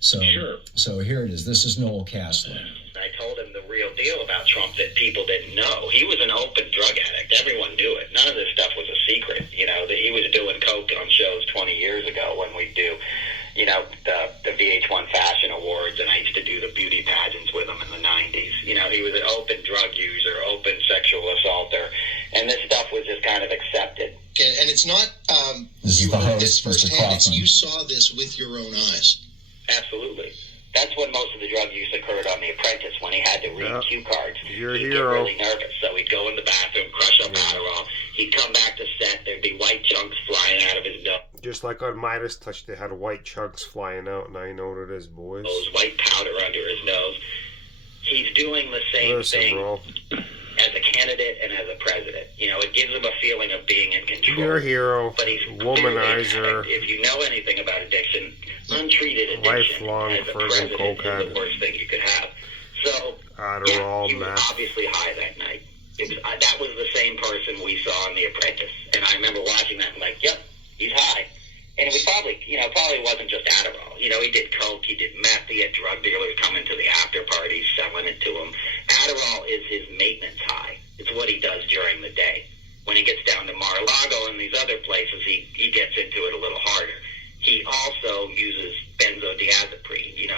So, Sure. So here it is. This is Noel Castler. I told him the real deal about Trump that people didn't know. He was an open drug addict. Everyone knew it. None of this stuff was a secret. You know, that he was doing coke on shows 20 years ago when we do, you know, the VH1 Fashion Awards, and I used to do the beauty pageants with him in the 90s. You know, he was an open drug user, open sexual assaulter, and this stuff was just kind of accepted. And it's not This is the host, this Mr. firsthand. It's Kaufman. you saw this with your own eyes. Absolutely. That's when most of the drug use occurred on The Apprentice, when he had to read cue cards. You're a He'd hero. get really nervous, so he'd go in the bathroom, crush up Adderall. He'd come back to set, there'd be white chunks flying out of his nose. Just like on Midas Touch, they had white chunks flying out. Now you know what it is, boys. White powder under his nose. He's doing the same thing bro. as a candidate and as a president. You know, it gives him a feeling of being in control. You're a hero. But he's Womanizer. If you know anything about addiction, untreated addiction Lifelong as a prison president cokehead. is the worst thing you could have. So, Adderall, he was meth. obviously high that night. That was the same person we saw in The Apprentice. And I remember watching that and like, yep, he's high. And it was probably, probably wasn't just Adderall. You know, he did coke, he did meth, he had drug dealers coming to the after parties, selling it to him. Adderall is his maintenance high. It's what he does during the day. When he gets down to Mar-a-Lago and these other places, he gets into it a little harder. He also uses benzodiazepine,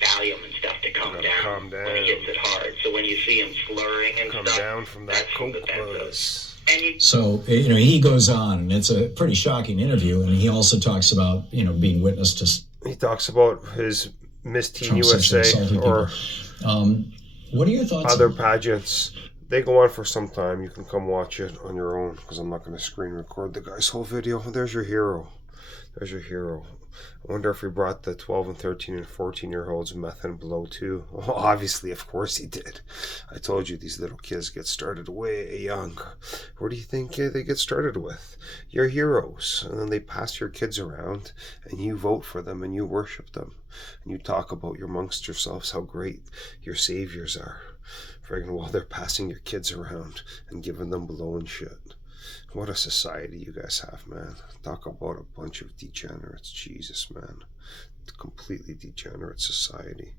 Valium and stuff to calm down when he gets it hard. So when you see him slurring and Come stuff, down from that that's from coke the benzos. buzz. So, he goes on, and it's a pretty shocking interview, and he also talks about, being witness to He talks about his Miss Teen Trump sexually USA assaulting or what are your thoughts other on pageants. They go on for some time. You can come watch it on your own because I'm not going to screen record the guy's whole video. There's your hero. There's your hero. I wonder if he brought the 12 and 13 and 14-year-olds meth and blow too. Well, obviously, of course he did. I told you these little kids get started way young. What do you think they get started with? You're heroes. And then they pass your kids around and you vote for them and you worship them. And you talk about amongst yourselves how great your saviors are. Friggin' while they're passing your kids around and giving them blow and shit. What a society you guys have, man. Talk about a bunch of degenerates. Jesus, man. Completely degenerate society.